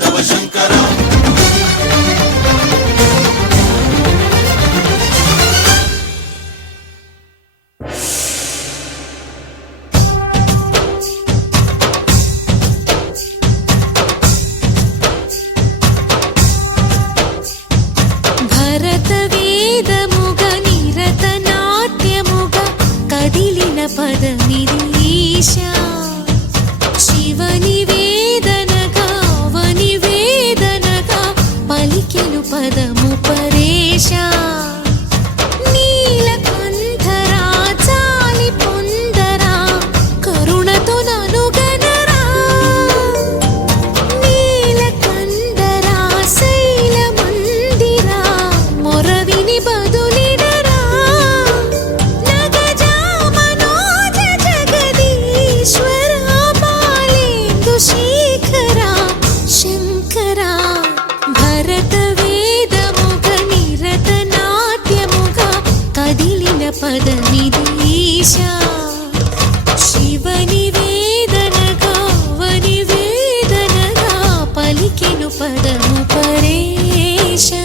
మాధవ శంకర పదమిదీశా శివని వేదనగా వని వేదనగా పలికెను పదము పరేశా నీలకంఠరా చాలి పొందరా కరుణతో ననుగనరా నీలకంఠరా శైల మందిరా మొరవిని బదులిడరా శేఖరా శంకరా భరత వేదముగ నిరత నాట్యముగా కదిలిన పదమిదీశా శివని వేదనగా వని వేదనగా పలికెను పదము పరేశా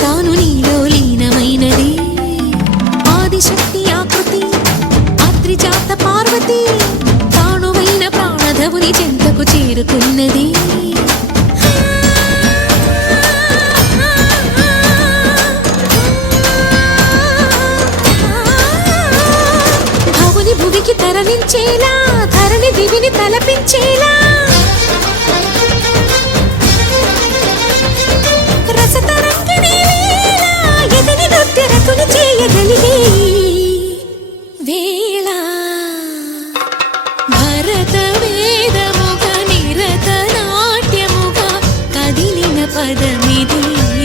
తాను నీలో లీనమైనది ఆదిశక్తి ఆకృతి అద్రిజాత పార్వతి తానువైన ప్రాణధవుని చెంతకు చేరుకున్నది భవుని భువికి తరలించేలా ధరణి దివిని తలపించేలా రతులు చేయగలిగే వేళ భరత వేదముగ నిరత నాట్యముగా కదిలిన పదమిదీశా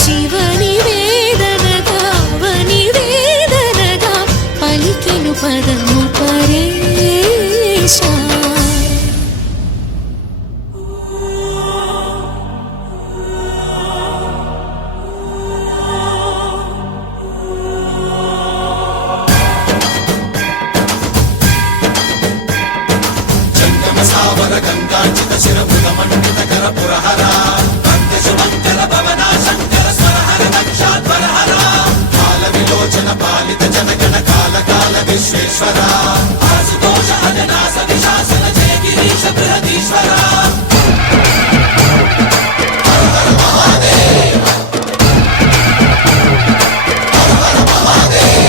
శివని వేదనగా వని వేదనగా పలికెను పదము పరేశా గంగాచిత శిరముల మండిత కర పురహర మంగళ భవన శంకర స్వరహర దక్షాధ్వరహర కాల విలోచన పాలిత జనగణ కాల కాల విశ్వేశ్వర ఆశుతోష అజనాస విశాసన జయ గిరీశ బృహదీశ్వర హర హర మహాదేవ హర హర మహాదేవ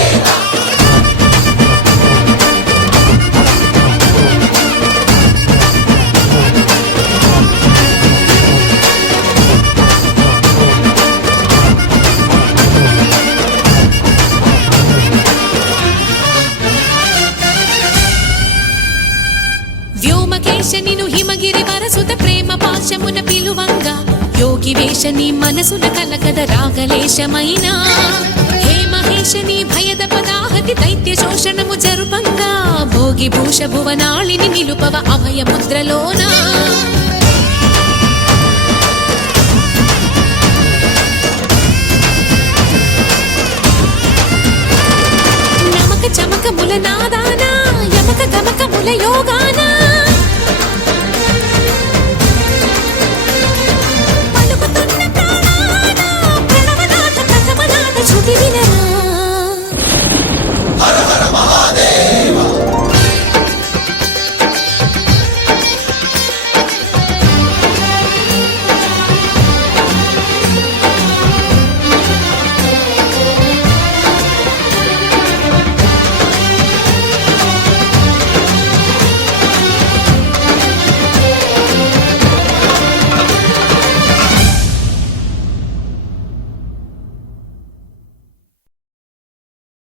నిను హిమగిరి వరసుత ప్రేమ పాశమున పిలువంగా యోగి వేషని మనసున కలకద రాగలేశమైన హే మహేశని భయద పదాహతి దైత్య శోషణము జరుపంగా భోగి భూష భువనాళిని నిలుపవ అభయ ముద్రలోన నమక చమక ముల నాదానా యమక గమక ముల యోగానా